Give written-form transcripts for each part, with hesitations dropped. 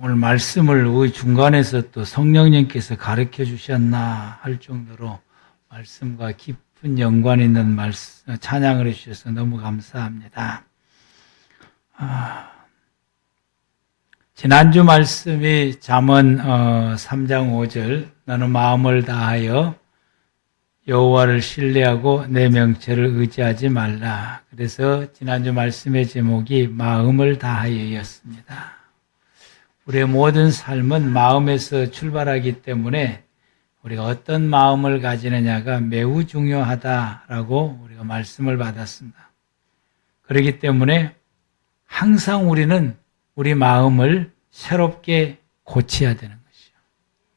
오늘 말씀을 중간에서 또 성령님께서 가르쳐 주셨나 할 정도로 말씀과 깊은 연관 있는 말씀, 찬양을 해주셔서 너무 감사합니다. 지난주 말씀이 잠언 3장 5절 너는 마음을 다하여 여호와를 신뢰하고 내 명체를 의지하지 말라. 그래서 지난주 말씀의 제목이 마음을 다하여였습니다. 우리의 모든 삶은 마음에서 출발하기 때문에 우리가 어떤 마음을 가지느냐가 매우 중요하다라고 우리가 말씀을 받았습니다. 그렇기 때문에 항상 우리는 우리 마음을 새롭게 고쳐야 되는 것이죠.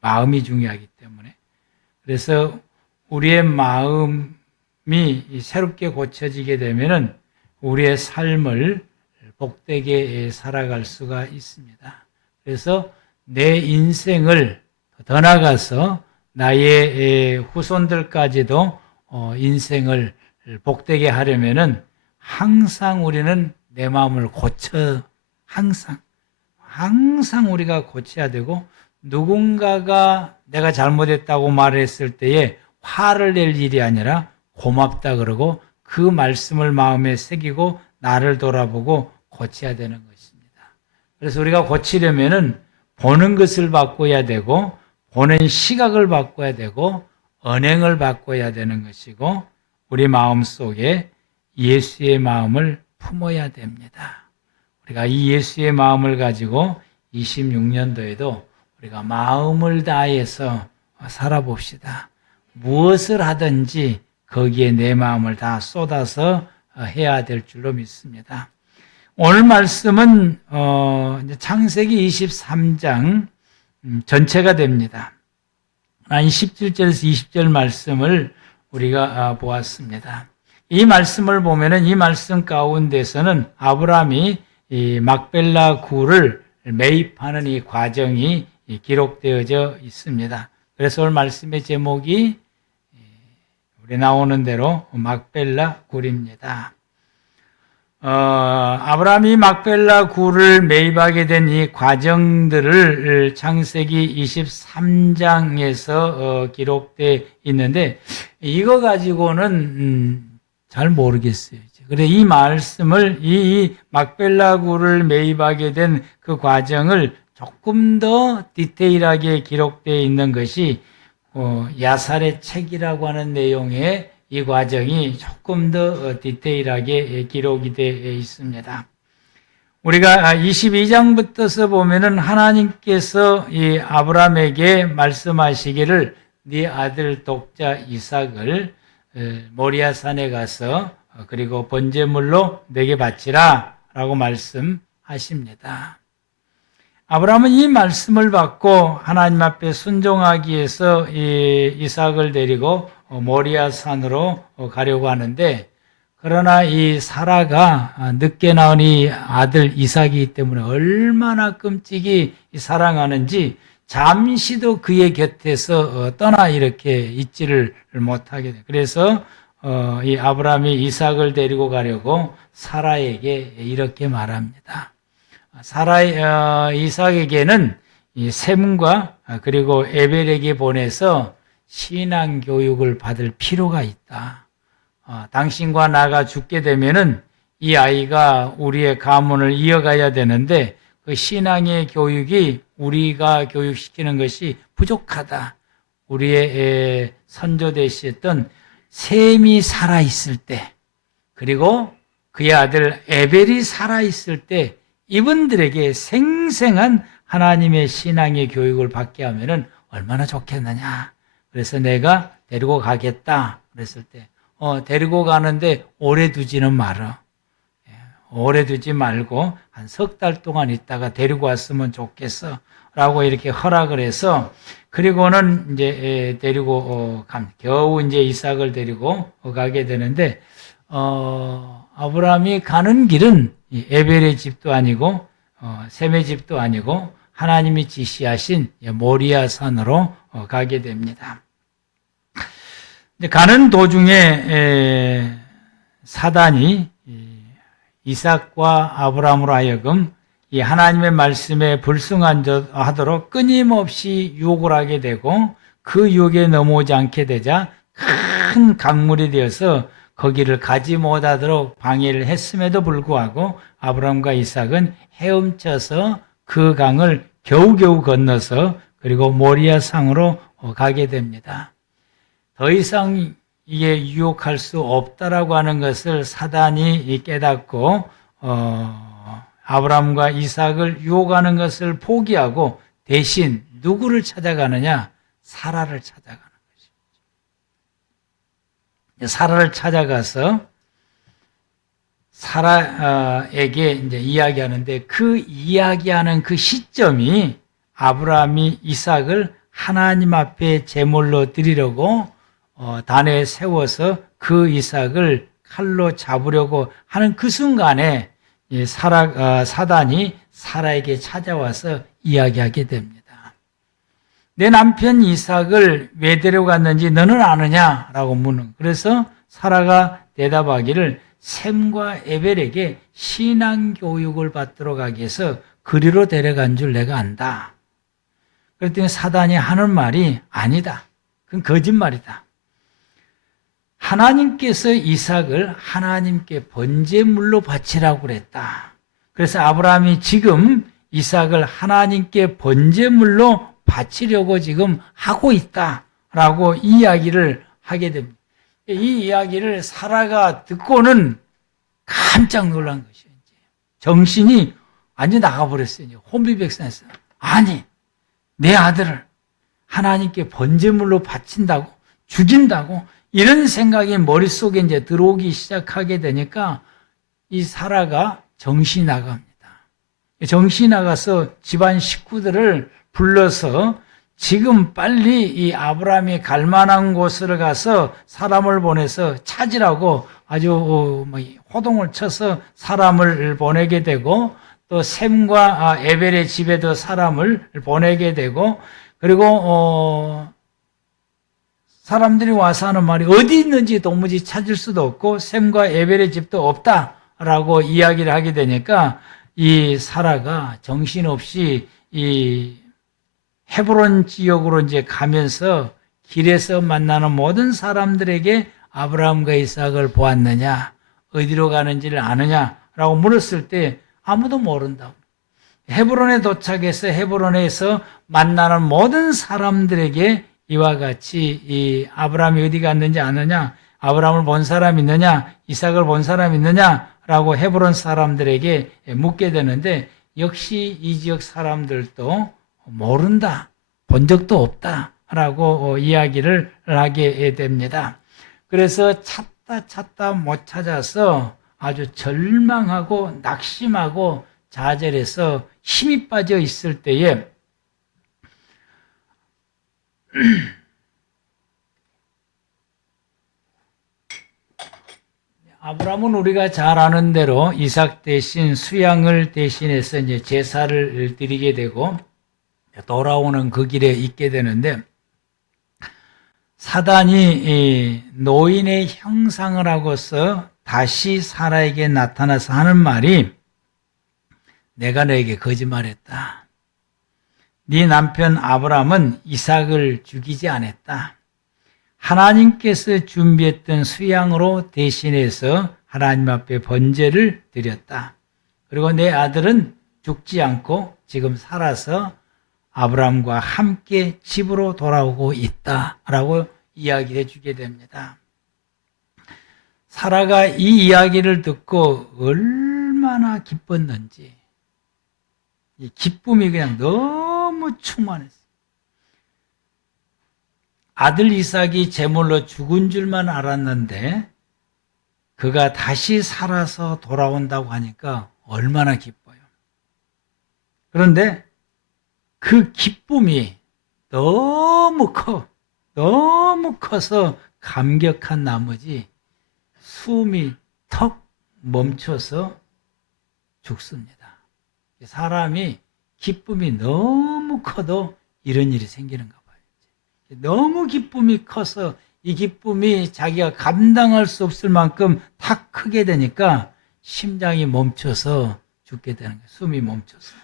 마음이 중요하기 때문에. 그래서 우리의 마음이 새롭게 고쳐지게 되면은 우리의 삶을 복되게 살아갈 수가 있습니다. 그래서 내 인생을 더 나아가서 나의 후손들까지도 인생을 복되게 하려면은 항상 우리는 내 마음을 항상 우리가 고쳐야 되고, 누군가가 내가 잘못했다고 말했을 때에 화를 낼 일이 아니라 고맙다 그러고 그 말씀을 마음에 새기고 나를 돌아보고 고쳐야 되는 것입니다. 그래서 우리가 고치려면은 보는 것을 바꿔야 되고, 보는 시각을 바꿔야 되고, 언행을 바꿔야 되는 것이고, 우리 마음 속에 예수의 마음을 품어야 됩니다. 우리가 이 예수의 마음을 가지고 26년도에도 우리가 마음을 다해서 살아봅시다. 무엇을 하든지 거기에 내 마음을 다 쏟아서 해야 될 줄로 믿습니다. 오늘 말씀은 창세기 23장 전체가 됩니다. 17절에서 20절 말씀을 우리가 보았습니다. 이 말씀을 보면은 이 말씀 가운데서는 아브라함이 이 막벨라 굴을 매입하는 이 과정이 기록되어져 있습니다. 그래서 오늘 말씀의 제목이 우리 나오는 대로 막벨라 굴입니다. 아브라함이 막벨라 굴을 매입하게 된 이 과정들을 창세기 23장에서 기록되어 있는데, 이거 가지고는 잘 모르겠어요. 그래, 이 말씀을, 이 막벨라 굴을 매입하게 된 그 과정을 조금 더 디테일하게 기록되어 있는 것이 야살의 책이라고 하는 내용의 이 과정이 조금 더 디테일하게 기록이 되어 있습니다. 우리가 22장부터서 보면은 하나님께서 이 아브라함에게 말씀하시기를 네 아들 독자 이삭을 모리아 산에 가서 그리고 번제물로 내게 바치라 라고 말씀하십니다. 아브라함은 이 말씀을 받고 하나님 앞에 순종하기 위해서 이 이삭을 데리고 모리아 산으로 가려고 하는데, 그러나 이 사라가 늦게 낳은 이 아들 이삭이기 때문에 얼마나 끔찍이 사랑하는지 잠시도 그의 곁에서 떠나 이렇게 있지를 못하게 돼요. 그래서 이 아브라함이 이삭을 데리고 가려고 사라에게 이렇게 말합니다. 이삭에게는 이 셈과 그리고 에벨에게 보내서 신앙 교육을 받을 필요가 있다. 당신과 나가 죽게 되면은 이 아이가 우리의 가문을 이어가야 되는데 그 신앙의 교육이 우리가 교육시키는 것이 부족하다. 우리의 선조 되셨던 셈이 살아있을 때, 그리고 그의 아들 에벨이 살아있을 때 이분들에게 생생한 하나님의 신앙의 교육을 받게 하면은 얼마나 좋겠느냐. 그래서 내가 데리고 가겠다 그랬을 때, 데리고 가는데 오래 두지는 말어. 오래 두지 말고 한 석 달 동안 있다가 데리고 왔으면 좋겠어 라고 이렇게 허락을 해서, 그리고는 이제 데리고 겨우 이제 이삭을 데리고 가게 되는데, 아브라함이 가는 길은 에벨의 집도 아니고 셈의 집도 아니고 하나님이 지시하신 모리아 산으로 가게 됩니다. 가는 도중에 사단이 이삭과 아브라함으로 하여금 이 하나님의 말씀에 불순하도록 끊임없이 유혹을 하게 되고 그 유혹에 넘어오지 않게 되자 큰 강물이 되어서 거기를 가지 못하도록 방해를 했음에도 불구하고 아브라함과 이삭은 헤엄쳐서 그 강을 겨우겨우 건너서 그리고 모리아 산으로 가게 됩니다. 더 이상 이게 유혹할 수 없다라고 하는 것을 사단이 깨닫고 아브라함과 이삭을 유혹하는 것을 포기하고 대신 누구를 찾아가느냐? 사라를 찾아가는 것입니다. 사라를 찾아가서 사라에게 이제 이야기하는데 그 이야기하는 그 시점이 아브라함이 이삭을 하나님 앞에 제물로 드리려고 단에 세워서 그 이삭을 칼로 잡으려고 하는 그 순간에 사단이 사라에게 찾아와서 이야기하게 됩니다. 내 남편 이삭을 왜 데려갔는지 너는 아느냐라고 묻는. 그래서 사라가 대답하기를 셈과 에벨에게 신앙 교육을 받도록 하기 위해서 그리로 데려간 줄 내가 안다. 그랬더니 사단이 하는 말이 아니다. 그건 거짓말이다. 하나님께서 이삭을 하나님께 번제물로 바치라고 그랬다. 그래서 아브라함이 지금 이삭을 하나님께 번제물로 바치려고 지금 하고 있다라고 이야기를 하게 됩니다. 이 이야기를 사라가 듣고는 깜짝 놀란 것이에요. 정신이 완전히 나가버렸어요. 혼비백산했어요. 아니, 내 아들을 하나님께 번제물로 바친다고, 죽인다고, 이런 생각이 머릿속에 이제 들어오기 시작하게 되니까 이 사라가 정신이 나갑니다. 정신이 나가서 집안 식구들을 불러서 지금 빨리 이 아브라함이 갈 만한 곳을 가서 사람을 보내서 찾으라고 아주 호동을 쳐서 사람을 보내게 되고 또 셈과 에벨의 집에도 사람을 보내게 되고 그리고 사람들이 와서 하는 말이 어디 있는지 도무지 찾을 수도 없고 셈과 에벨의 집도 없다라고 이야기를 하게 되니까 이 사라가 정신없이 이 헤브론 지역으로 이제 가면서 길에서 만나는 모든 사람들에게 아브라함과 이삭을 보았느냐, 어디로 가는지를 아느냐라고 물었을 때 아무도 모른다고. 헤브론에 도착해서 헤브론에서 만나는 모든 사람들에게 이와 같이 이 아브라함이 어디 갔는지 아느냐, 아브라함을 본 사람 있느냐, 이삭을 본 사람 있느냐라고 헤브론 사람들에게 묻게 되는데 역시 이 지역 사람들도 모른다, 본 적도 없다라고 이야기를 하게 됩니다. 그래서 찾다 못 찾아서 아주 절망하고 낙심하고 좌절해서 힘이 빠져 있을 때에 아브라함은 우리가 잘 아는 대로 이삭 대신 수양을 대신해서 이제 제사를 드리게 되고 돌아오는 그 길에 있게 되는데 사단이 노인의 형상을 하고서 다시 사라에게 나타나서 하는 말이 내가 너에게 거짓말했다. 네 남편 아브라함은 이삭을 죽이지 않았다. 하나님께서 준비했던 수양으로 대신해서 하나님 앞에 번제를 드렸다. 그리고 내 아들은 죽지 않고 지금 살아서 아브라함과 함께 집으로 돌아오고 있다라고 이야기해 주게 됩니다. 사라가 이 이야기를 듣고 얼마나 기뻤는지 이 기쁨이 그냥 너무 충만했어요. 아들 이삭이 제물로 죽은 줄만 알았는데 그가 다시 살아서 돌아온다고 하니까 얼마나 기뻐요. 그런데 그 기쁨이 너무 커서 감격한 나머지 숨이 턱 멈춰서 죽습니다. 사람이 기쁨이 너무 커도 이런 일이 생기는가 봐요. 너무 기쁨이 커서 이 기쁨이 자기가 감당할 수 없을 만큼 탁 크게 되니까 심장이 멈춰서 죽게 되는 거예요. 숨이 멈춰서.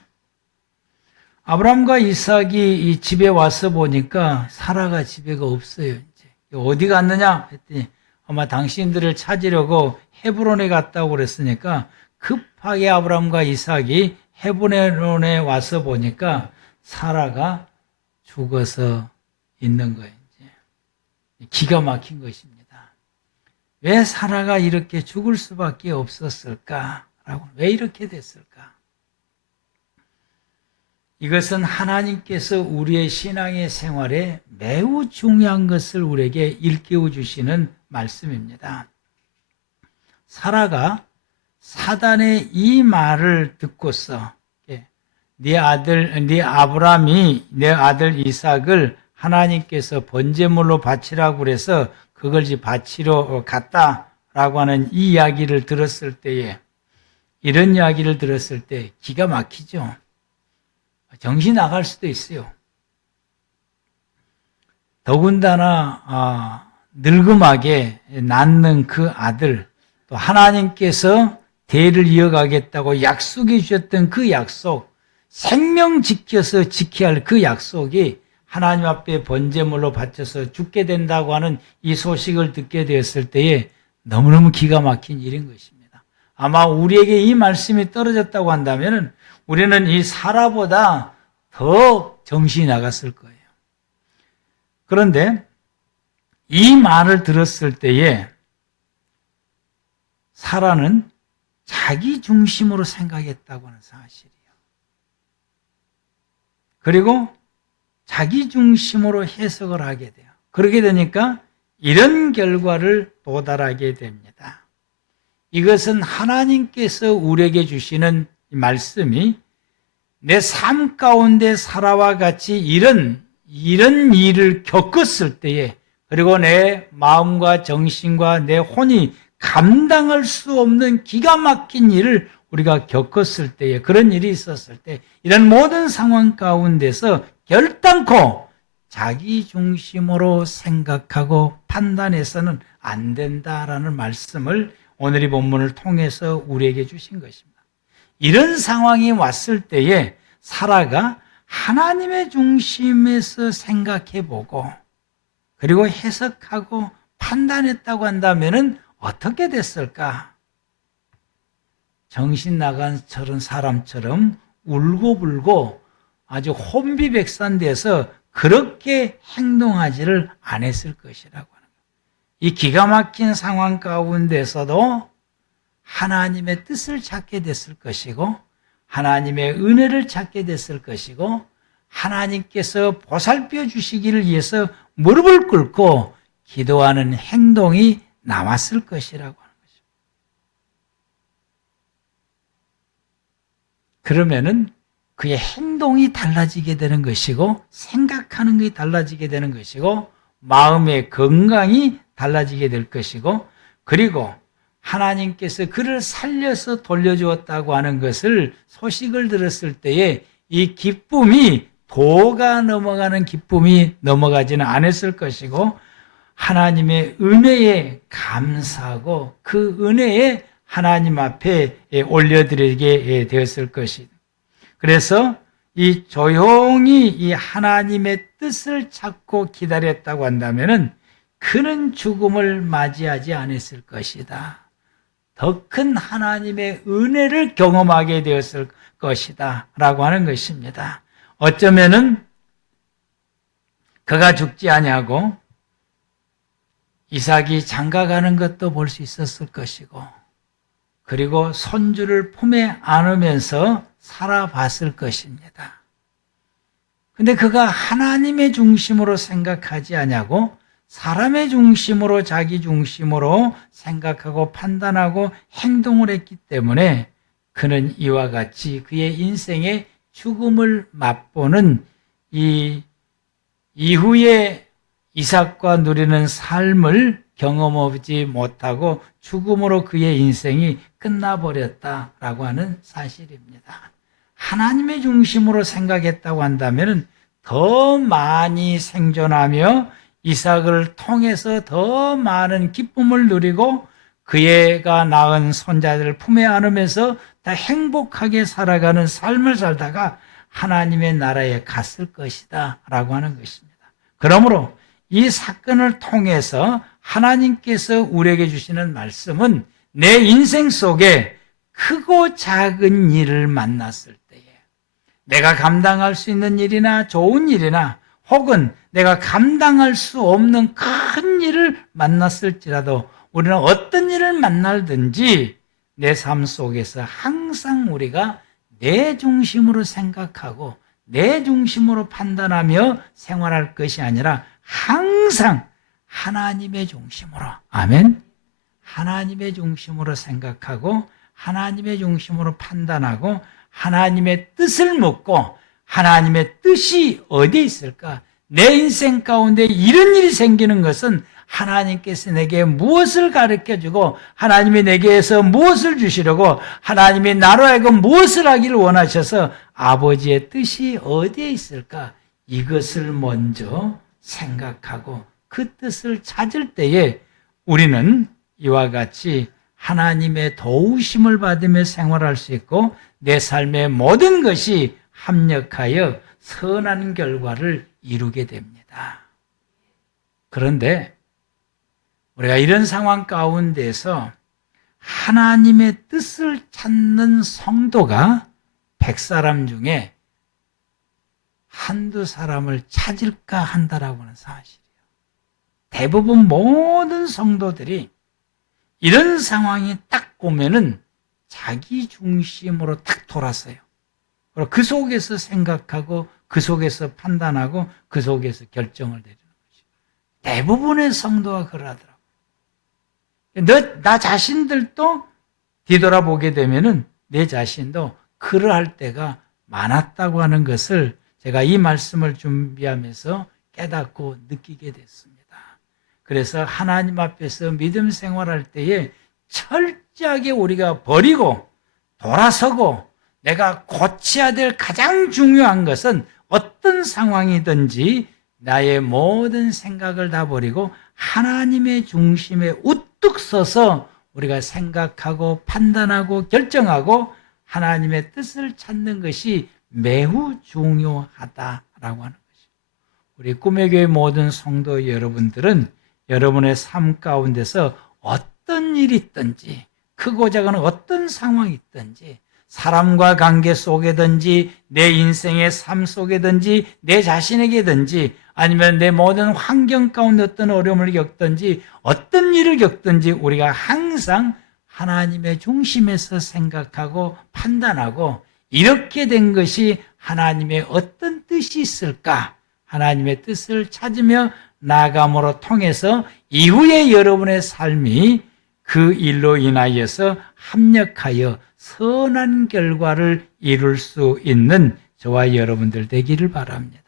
아브라함과 이삭이 이 집에 와서 보니까 사라가 집에가 없어요. 이제 어디 갔느냐 했더니 아마 당신들을 찾으려고 헤브론에 갔다고 그랬으니까 급하게 아브라함과 이삭이 헤브론에 와서 보니까 사라가 죽어서 있는 거예요. 이제 기가 막힌 것입니다. 왜 사라가 이렇게 죽을 수밖에 없었을까라고, 왜 이렇게 됐을까? 이것은 하나님께서 우리의 신앙의 생활에 매우 중요한 것을 우리에게 일깨워 주시는 말씀입니다. 사라가 사단의 이 말을 듣고서 네 아브라함이 내 아들 이삭을 하나님께서 번제물로 바치라고 그래서 그걸 바치러 갔다라고 하는 이 이야기를 들었을 때에, 이런 이야기를 들었을 때 기가 막히죠. 정신 나갈 수도 있어요. 더군다나 늙음하게 낳는 그 아들, 또 하나님께서 대를 이어가겠다고 약속해 주셨던 그 약속, 생명 지켜서 지켜야 할 그 약속이 하나님 앞에 번제물로 바쳐서 죽게 된다고 하는 이 소식을 듣게 되었을 때에 너무너무 기가 막힌 일인 것입니다. 아마 우리에게 이 말씀이 떨어졌다고 한다면 우리는 이 사라보다 더 정신이 나갔을 거예요. 그런데 이 말을 들었을 때에 사라는 자기 중심으로 생각했다고 하는 사실이에요. 그리고 자기 중심으로 해석을 하게 돼요. 그렇게 되니까 이런 결과를 도달하게 됩니다. 이것은 하나님께서 우리에게 주시는 말씀이 내 삶 가운데 사라와 같이 이런 일을 겪었을 때에, 그리고 내 마음과 정신과 내 혼이 감당할 수 없는 기가 막힌 일을 우리가 겪었을 때에, 그런 일이 있었을 때, 이런 모든 상황 가운데서 결단코 자기 중심으로 생각하고 판단해서는 안 된다라는 말씀을 오늘 이 본문을 통해서 우리에게 주신 것입니다. 이런 상황이 왔을 때에 사라가 하나님의 중심에서 생각해보고 그리고 해석하고 판단했다고 한다면 어떻게 됐을까? 정신 나간 저런 사람처럼 울고불고 아주 혼비백산돼서 그렇게 행동하지를 않았을 것이라고 하는 거예요. 이 기가 막힌 상황 가운데서도 하나님의 뜻을 찾게 됐을 것이고, 하나님의 은혜를 찾게 됐을 것이고, 하나님께서 보살펴 주시기를 위해서 무릎을 꿇고 기도하는 행동이 나왔을 것이라고 하는 거죠. 그러면은 그의 행동이 달라지게 되는 것이고, 생각하는 것이 달라지게 되는 것이고, 마음의 건강이 달라지게 될 것이고, 그리고 하나님께서 그를 살려서 돌려주었다고 하는 것을 소식을 들었을 때에 이 기쁨이 도가 넘어가는 기쁨이 넘어가지는 않았을 것이고, 하나님의 은혜에 감사하고 그 은혜에 하나님 앞에 올려드리게 되었을 것이다. 그래서 이 조용히 이 하나님의 뜻을 찾고 기다렸다고 한다면은 그는 죽음을 맞이하지 않았을 것이다. 더 큰 하나님의 은혜를 경험하게 되었을 것이다 라고 하는 것입니다. 어쩌면은 그가 죽지 아니하고 이삭이 장가가는 것도 볼 수 있었을 것이고, 그리고 손주를 품에 안으면서 살아봤을 것입니다. 근데 그가 하나님의 중심으로 생각하지 아니하고 사람의 중심으로, 자기 중심으로 생각하고 판단하고 행동을 했기 때문에 그는 이와 같이 그의 인생의 죽음을 맛보는 이 이후에 이삭과 누리는 삶을 경험하지 못하고 죽음으로 그의 인생이 끝나버렸다라고 하는 사실입니다. 하나님의 중심으로 생각했다고 한다면 더 많이 생존하며 이삭을 통해서 더 많은 기쁨을 누리고 그애가 낳은 손자들을 품에 안으면서 다 행복하게 살아가는 삶을 살다가 하나님의 나라에 갔을 것이다 라고 하는 것입니다. 그러므로 이 사건을 통해서 하나님께서 우리에게 주시는 말씀은 내 인생 속에 크고 작은 일을 만났을 때에 내가 감당할 수 있는 일이나 좋은 일이나 혹은 내가 감당할 수 없는 큰 일을 만났을지라도 우리는 어떤 일을 만날든지 내 삶 속에서 항상 우리가 내 중심으로 생각하고 내 중심으로 판단하며 생활할 것이 아니라 항상 하나님의 중심으로, 아멘? 하나님의 중심으로 생각하고 하나님의 중심으로 판단하고 하나님의 뜻을 묻고 하나님의 뜻이 어디에 있을까? 내 인생 가운데 이런 일이 생기는 것은 하나님께서 내게 무엇을 가르쳐주고 하나님이 내게서 무엇을 주시려고 하나님이 나로 하여금 무엇을 하기를 원하셔서 아버지의 뜻이 어디에 있을까? 이것을 먼저 생각하고 그 뜻을 찾을 때에 우리는 이와 같이 하나님의 도우심을 받으며 생활할 수 있고 내 삶의 모든 것이 합력하여 선한 결과를 이루게 됩니다. 그런데 우리가 이런 상황 가운데서 하나님의 뜻을 찾는 성도가 100사람 중에 한두 사람을 찾을까 한다라고 하는 사실이에요. 대부분 모든 성도들이 이런 상황이 딱 오면은 자기 중심으로 딱 돌았어요. 그리고 그 속에서 생각하고 그 속에서 판단하고 그 속에서 결정을 내리는 거죠. 대부분의 성도가 그러더라고요. 나 자신들도 뒤돌아보게 되면은 내 자신도 그러할 때가 많았다고 하는 것을 제가 이 말씀을 준비하면서 깨닫고 느끼게 됐습니다. 그래서 하나님 앞에서 믿음 생활할 때에 철저하게 우리가 버리고 돌아서고 내가 고쳐야 될 가장 중요한 것은 어떤 상황이든지 나의 모든 생각을 다 버리고 하나님의 중심에 우뚝 서서 우리가 생각하고 판단하고 결정하고 하나님의 뜻을 찾는 것이 매우 중요하다라고 하는 것이죠. 우리 꿈의 교회 모든 성도 여러분들은 여러분의 삶 가운데서 어떤 일이 있든지 크고 작은 어떤 상황이 있든지 사람과 관계 속에든지 내 인생의 삶 속에든지 내 자신에게든지 아니면 내 모든 환경 가운데 어떤 어려움을 겪든지 어떤 일을 겪든지 우리가 항상 하나님의 중심에서 생각하고 판단하고 이렇게 된 것이 하나님의 어떤 뜻이 있을까? 하나님의 뜻을 찾으며 나아감으로 통해서 이후에 여러분의 삶이 그 일로 인하여서 합력하여 선한 결과를 이룰 수 있는 저와 여러분들 되기를 바랍니다.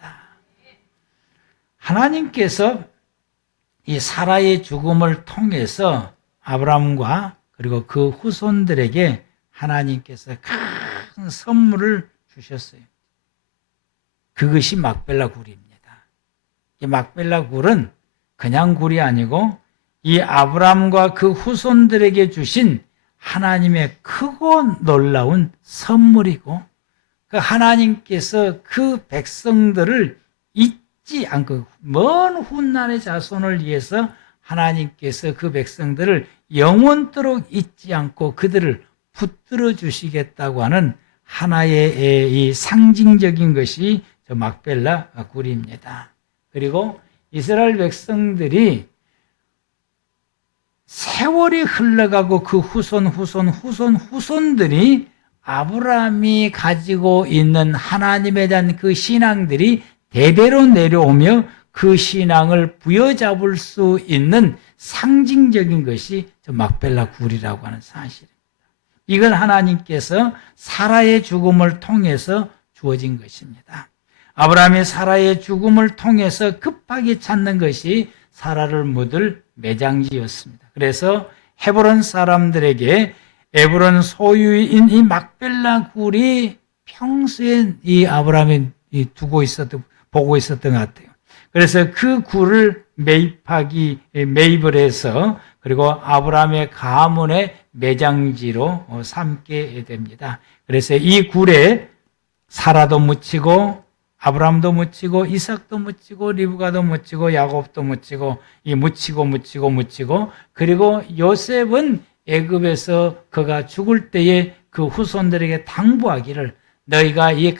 하나님께서 이 사라의 죽음을 통해서 아브라함과 그리고 그 후손들에게 하나님께서 큰 선물을 주셨어요. 그것이 막벨라 굴입니다. 이 막벨라 굴은 그냥 굴이 아니고 이 아브라함과 그 후손들에게 주신 하나님의 크고 놀라운 선물이고 그 하나님께서 그 백성들을 잊지 않고 먼 훗날의 자손을 위해서 하나님께서 그 백성들을 영원토록 잊지 않고 그들을 붙들어 주시겠다고 하는 하나의 이 상징적인 것이 저 막벨라 굴입니다. 그리고 이스라엘 백성들이 세월이 흘러가고 그 후손들이 아브라함이 가지고 있는 하나님에 대한 그 신앙들이 대대로 내려오며 그 신앙을 부여잡을 수 있는 상징적인 것이 저 막벨라 굴이라고 하는 사실입니다. 이건 하나님께서 사라의 죽음을 통해서 주어진 것입니다. 아브라함이 사라의 죽음을 통해서 급하게 찾는 것이 사라를 묻을 매장지였습니다. 그래서 헤브론 사람들에게 에브론 소유인 이 막벨라 굴이 평소에 이 아브라함이 보고 있었던 것 같아요. 그래서 그 굴을 매입을 해서 그리고 아브라함의 가문의 매장지로 삼게 됩니다. 그래서 이 굴에 사라도 묻히고 아브라함도 묻히고 이삭도 묻히고 리브가도 묻히고 야곱도 묻히고 묻히고 그리고 요셉은 애굽에서 그가 죽을 때에 그 후손들에게 당부하기를 너희가 이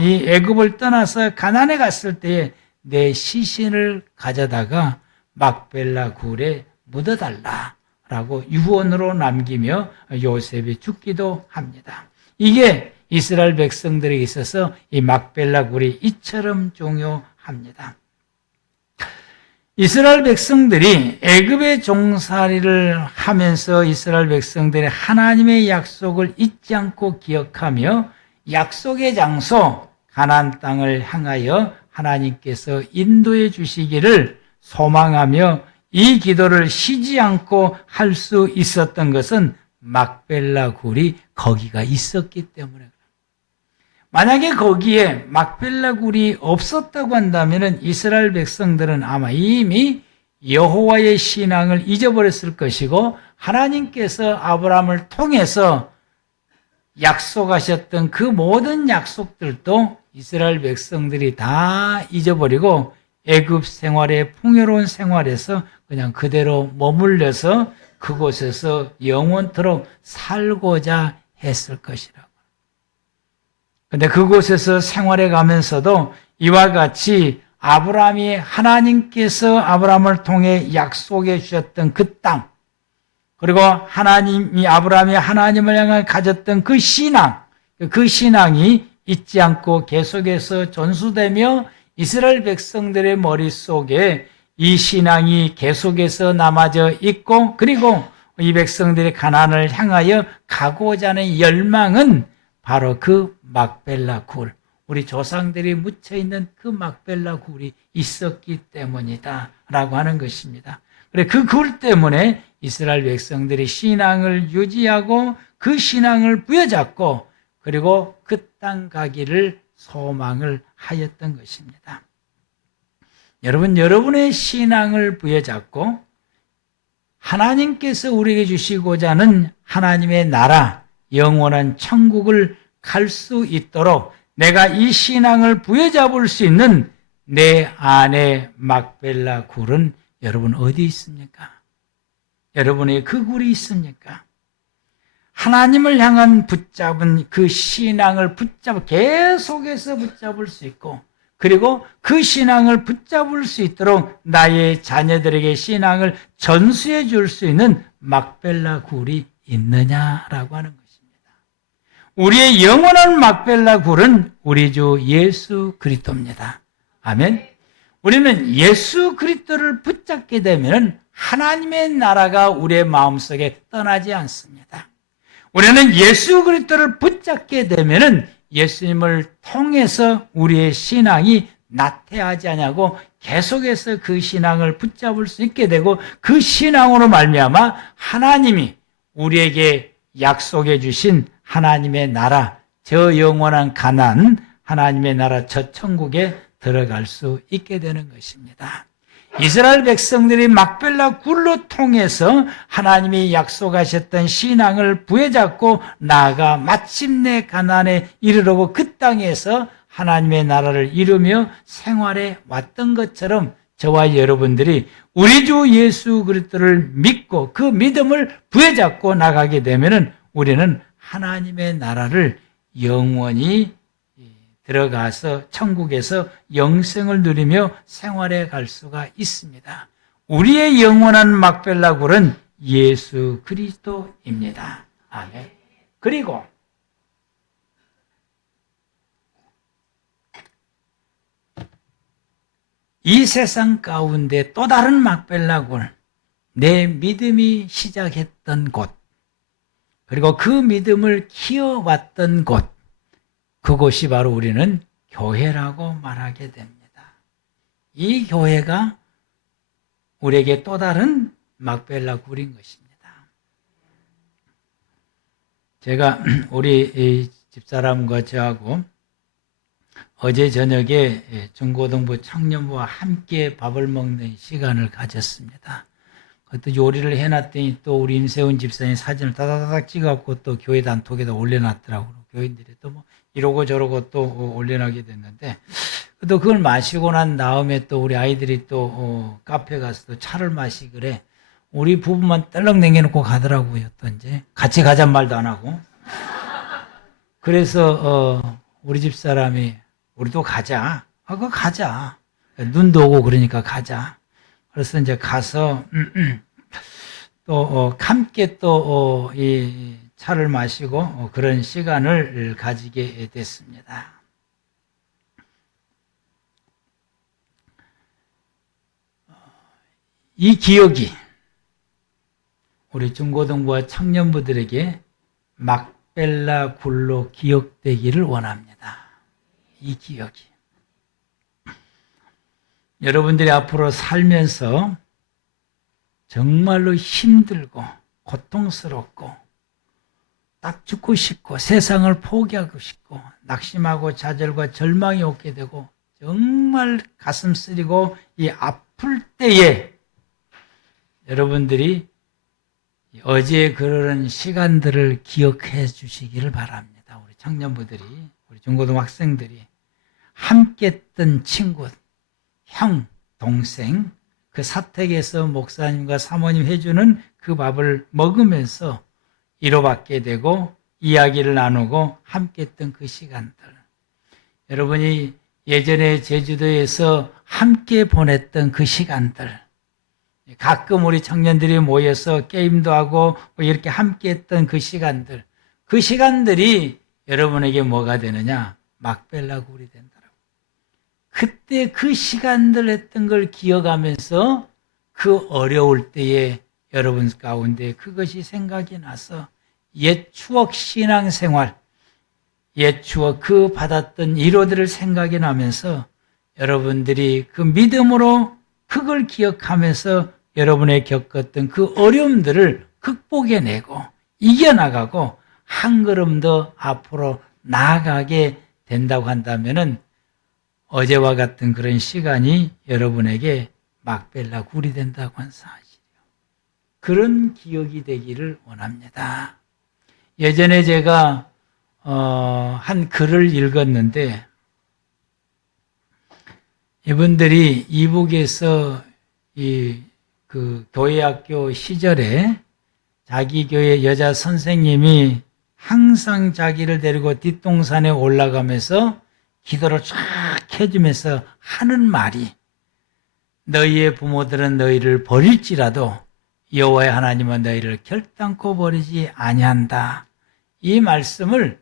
이 애굽을 떠나서 가나안에 갔을 때에 내 시신을 가져다가 막벨라 굴에 묻어달라라고 유언으로 남기며 요셉이 죽기도 합니다. 이게 이스라엘 백성들에게 있어서 이 막벨라 굴이 이처럼 중요합니다. 이스라엘 백성들이 애굽의 종살이를 하면서 이스라엘 백성들의 하나님의 약속을 잊지 않고 기억하며 약속의 장소 가나안 땅을 향하여 하나님께서 인도해 주시기를 소망하며 이 기도를 쉬지 않고 할 수 있었던 것은 막벨라 굴이 거기가 있었기 때문에. 만약에 거기에 막벨라 굴이 없었다고 한다면 이스라엘 백성들은 아마 이미 여호와의 신앙을 잊어버렸을 것이고 하나님께서 아브라함을 통해서 약속하셨던 그 모든 약속들도 이스라엘 백성들이 다 잊어버리고 애굽 생활의 풍요로운 생활에서 그냥 그대로 머물러서 그곳에서 영원토록 살고자 했을 것이라고. 근데 그곳에서 생활해 가면서도 이와 같이 아브라함이 하나님께서 아브라함을 통해 약속해 주셨던 그 땅, 그리고 아브라함이 하나님을 향해 가졌던 그 신앙이 잊지 않고 계속해서 전수되며 이스라엘 백성들의 머릿속에 이 신앙이 계속해서 남아져 있고, 그리고 이 백성들이 가나안을 향하여 가고자 하는 열망은 바로 그 막벨라 굴, 우리 조상들이 묻혀있는 그 막벨라 굴이 있었기 때문이다 라고 하는 것입니다. 그래, 그 굴 때문에 이스라엘 백성들이 신앙을 유지하고 그 신앙을 부여잡고 그리고 그 땅 가기를 소망을 하였던 것입니다. 여러분의 신앙을 부여잡고 하나님께서 우리에게 주시고자 하는 하나님의 나라, 영원한 천국을 갈 수 있도록 내가 이 신앙을 부여잡을 수 있는 내 안에 막벨라 굴은 여러분 어디 있습니까? 여러분의 그 굴이 있습니까? 하나님을 향한 붙잡은 그 신앙을 계속해서 붙잡을 수 있고, 그리고 그 신앙을 붙잡을 수 있도록 나의 자녀들에게 신앙을 전수해 줄 수 있는 막벨라 굴이 있느냐라고 하는 것입니다. 우리의 영원한 막벨라 굴은 우리 주 예수 그리스도입니다. 아멘. 우리는 예수 그리스도를 붙잡게 되면 하나님의 나라가 우리의 마음속에 떠나지 않습니다. 우리는 예수 그리스도를 붙잡게 되면 예수님을 통해서 우리의 신앙이 나태하지 않냐고 계속해서 그 신앙을 붙잡을 수 있게 되고, 그 신앙으로 말미암아 하나님이 우리에게 약속해 주신 하나님의 나라, 저 영원한 가나안, 하나님의 나라 저 천국에 들어갈 수 있게 되는 것입니다. 이스라엘 백성들이 막벨라 굴로 통해서 하나님이 약속하셨던 신앙을 부여잡고 나아가 마침내 가나안에 이르려고 그 땅에서 하나님의 나라를 이루며 생활해 왔던 것처럼 저와 여러분들이 우리 주 예수 그리스도를 믿고 그 믿음을 부여잡고 나가게 되면 우리는 하나님의 나라를 영원히 들어가서 천국에서 영생을 누리며 생활해 갈 수가 있습니다. 우리의 영원한 막벨라 굴은 예수 그리스도입니다. 아멘. 그리고 이 세상 가운데 또 다른 막벨라 굴, 내 믿음이 시작했던 곳, 그리고 그 믿음을 키워왔던 곳, 그곳이 바로 우리는 교회라고 말하게 됩니다. 이 교회가 우리에게 또 다른 막벨라 굴인 것입니다. 제가 우리 집사람과 저하고 어제 저녁에 중고등부 청년부와 함께 밥을 먹는 시간을 가졌습니다. 그것도 요리를 해놨더니 또 우리 임세훈 집사님 사진을 따다닥 찍어갖고 또 교회 단톡에다 올려놨더라고요. 교인들이 또 뭐 이러고 저러고 또 올려놓게 됐는데, 또 그걸 마시고 난 다음에 또 우리 아이들이 또 카페 가서 또 차를 마시그래. 우리 부부만 떨렁 남겨놓고 가더라고요. 또 이제 같이 가잔 말도 안 하고. 그래서 우리 집 사람이 우리도 가자. 그거 가자. 눈도 오고 그러니까 가자. 그래서 이제 가서 또 함께 또 이 차를 마시고 그런 시간을 가지게 됐습니다. 이 기억이 우리 중고등부와 청년부들에게 막벨라 굴로 기억되기를 원합니다. 이 기억이. 여러분들이 앞으로 살면서 정말로 힘들고 고통스럽고 딱 죽고 싶고 세상을 포기하고 싶고 낙심하고 좌절과 절망이 오게 되고 정말 가슴 쓰리고 이 아플 때에 여러분들이 어제 그런 시간들을 기억해 주시기를 바랍니다. 우리 청년부들이, 우리 중고등학생들이 함께 했던 친구, 형, 동생, 그 사택에서 목사님과 사모님 해주는 그 밥을 먹으면서 위로받게 되고 이야기를 나누고 함께 했던 그 시간들. 여러분이 예전에 제주도에서 함께 보냈던 그 시간들. 가끔 우리 청년들이 모여서 게임도 하고 이렇게 함께 했던 그 시간들. 그 시간들이 여러분에게 뭐가 되느냐? 막벨라 굴이 된다라고. 그때 그 시간들 했던 걸 기억하면서 그 어려울 때에 여러분 가운데 그것이 생각이 나서 옛 추억 신앙생활, 옛 추억 그 받았던 위로들을 생각이 나면서 여러분들이 그 믿음으로 그걸 기억하면서 여러분의 겪었던 그 어려움들을 극복해내고 이겨나가고 한 걸음 더 앞으로 나아가게 된다고 한다면은 어제와 같은 그런 시간이 여러분에게 막벨라 굴이 된다고 한 사실이요. 그런 기억이 되기를 원합니다. 예전에 제가 한 글을 읽었는데 이분들이 이북에서 그 교회학교 시절에 자기 교회 여자 선생님이 항상 자기를 데리고 뒷동산에 올라가면서 기도를 쫙 해주면서 하는 말이 너희의 부모들은 너희를 버릴지라도 여호와의 하나님은 너희를 결단코 버리지 아니한다. 이 말씀을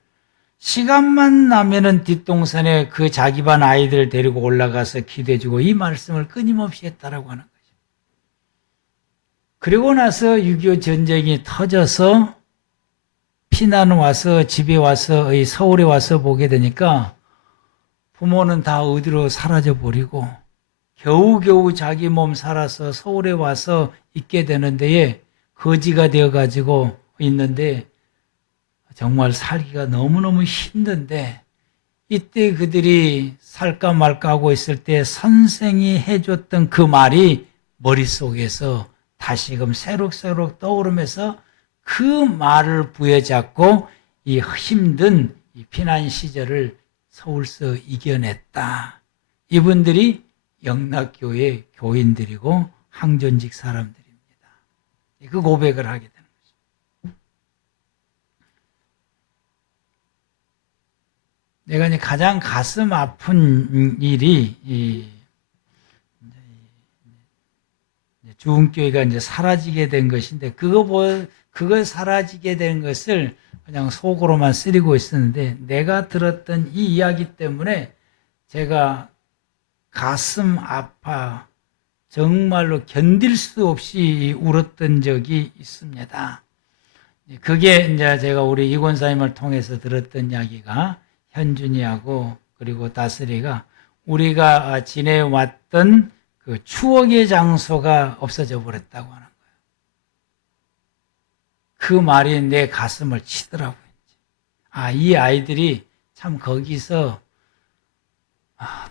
시간만 나면은 뒷동산에 그 자기 반 아이들을 데리고 올라가서 기도해주고 이 말씀을 끊임없이 했다라고 하는 거죠. 그리고 나서 6.25 전쟁이 터져서 피난 와서 집에 와서 서울에 와서 보게 되니까 부모는 다 어디로 사라져 버리고 겨우겨우 자기 몸 살아서 서울에 와서 있게 되는 데에 거지가 되어 가지고 있는데 정말 살기가 너무너무 힘든데 이때 그들이 살까 말까 하고 있을 때 선생이 해줬던 그 말이 머릿속에서 다시금 새록새록 떠오르면서 그 말을 부여잡고 이 힘든 이 피난 시절을 서울서 이겨냈다. 이분들이 영락교회 교인들이고 항전직 사람들입니다. 그 고백을 하게 되는 거죠. 내가 이제 가장 가슴 아픈 일이 주은교회가 이제 사라지게 된 것인데 그거 사라지게 된 것을 그냥 속으로만 쓰리고 있었는데 내가 들었던 이 이야기 때문에 제가 가슴 아파 정말로 견딜 수 없이 울었던 적이 있습니다. 그게 이제 제가 우리 이권사님을 통해서 들었던 이야기가 현준이하고 그리고 다스리가 우리가 지내왔던 그 추억의 장소가 없어져 버렸다고 하는 거예요. 그 말이 내 가슴을 치더라고요. 이 아이들이 참 거기서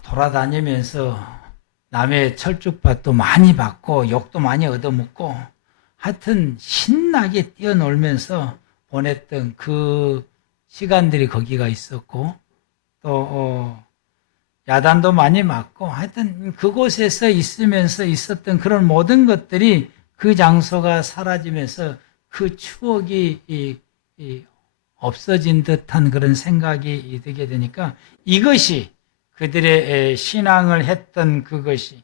돌아다니면서 남의 철쭉밭도 많이 받고 욕도 많이 얻어먹고 하여튼 신나게 뛰어놀면서 보냈던 그 시간들이 거기가 있었고 또 야단도 많이 맞고 하여튼 그곳에서 있으면서 있었던 그런 모든 것들이 그 장소가 사라지면서 그 추억이 없어진 듯한 그런 생각이 들게 되니까 이것이 그들의 신앙을 했던 그것이.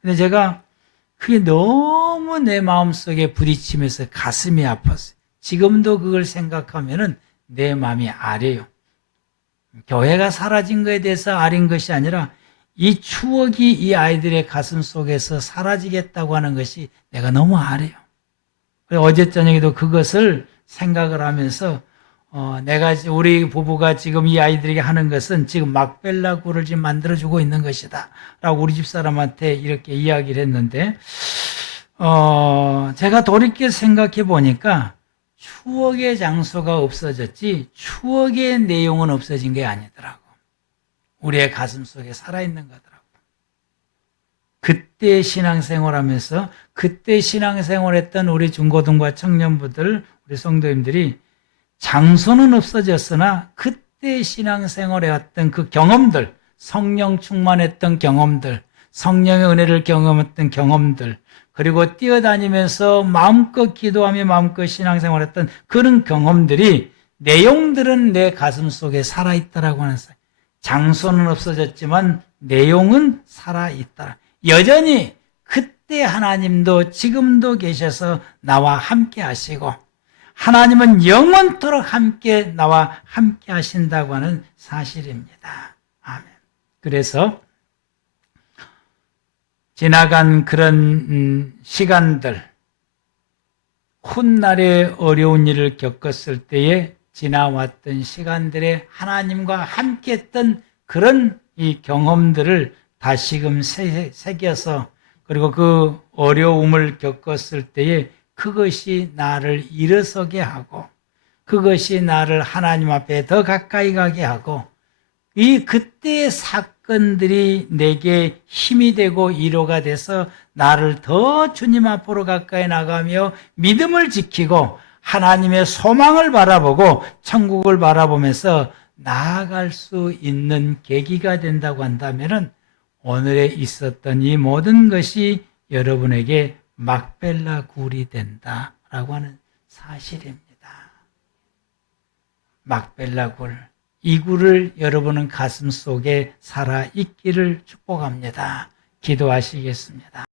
근데 제가 그게 너무 내 마음속에 부딪히면서 가슴이 아팠어요. 지금도 그걸 생각하면은 내 마음이 아려요. 교회가 사라진 것에 대해서 아린 것이 아니라 이 추억이 이 아이들의 가슴 속에서 사라지겠다고 하는 것이 내가 너무 아려요. 어제 저녁에도 그것을 생각을 하면서 내가 우리 부부가 지금 이 아이들에게 하는 것은 지금 막벨라 굴을 지금 만들어주고 있는 것이다 라고 우리 집사람한테 이렇게 이야기를 했는데 제가 돌이켜 생각해 보니까 추억의 장소가 없어졌지 추억의 내용은 없어진 게 아니더라고. 우리의 가슴 속에 살아있는 거더라고. 그때 신앙생활하면서 그때 신앙생활했던 우리 중고등과 청년부들 우리 성도님들이 장소는 없어졌으나 그때 신앙생활에 왔던 그 경험들, 성령 충만했던 경험들, 성령의 은혜를 경험했던 경험들, 그리고 뛰어다니면서 마음껏 기도하며 마음껏 신앙생활했던 그런 경험들이 내용들은 내 가슴 속에 살아있다라고 하는 사실. 장소는 없어졌지만 내용은 살아있다. 여전히 그때 하나님도 지금도 계셔서 나와 함께 하시고 하나님은 영원토록 함께 나와 함께 하신다고 하는 사실입니다. 아멘. 그래서 지나간 그런 시간들, 훗날에 어려운 일을 겪었을 때에 지나왔던 시간들에 하나님과 함께 했던 그런 이 경험들을 다시금 새겨서 그리고 그 어려움을 겪었을 때에 그것이 나를 일어서게 하고 그것이 나를 하나님 앞에 더 가까이 가게 하고 이 그때의 사건들이 내게 힘이 되고 위로가 돼서 나를 더 주님 앞으로 가까이 나가며 믿음을 지키고 하나님의 소망을 바라보고 천국을 바라보면서 나아갈 수 있는 계기가 된다고 한다면 오늘에 있었던 이 모든 것이 여러분에게 막벨라 굴이 된다라고 하는 사실입니다. 막벨라 굴. 이 굴을 여러분은 가슴 속에 살아 있기를 축복합니다. 기도하시겠습니다.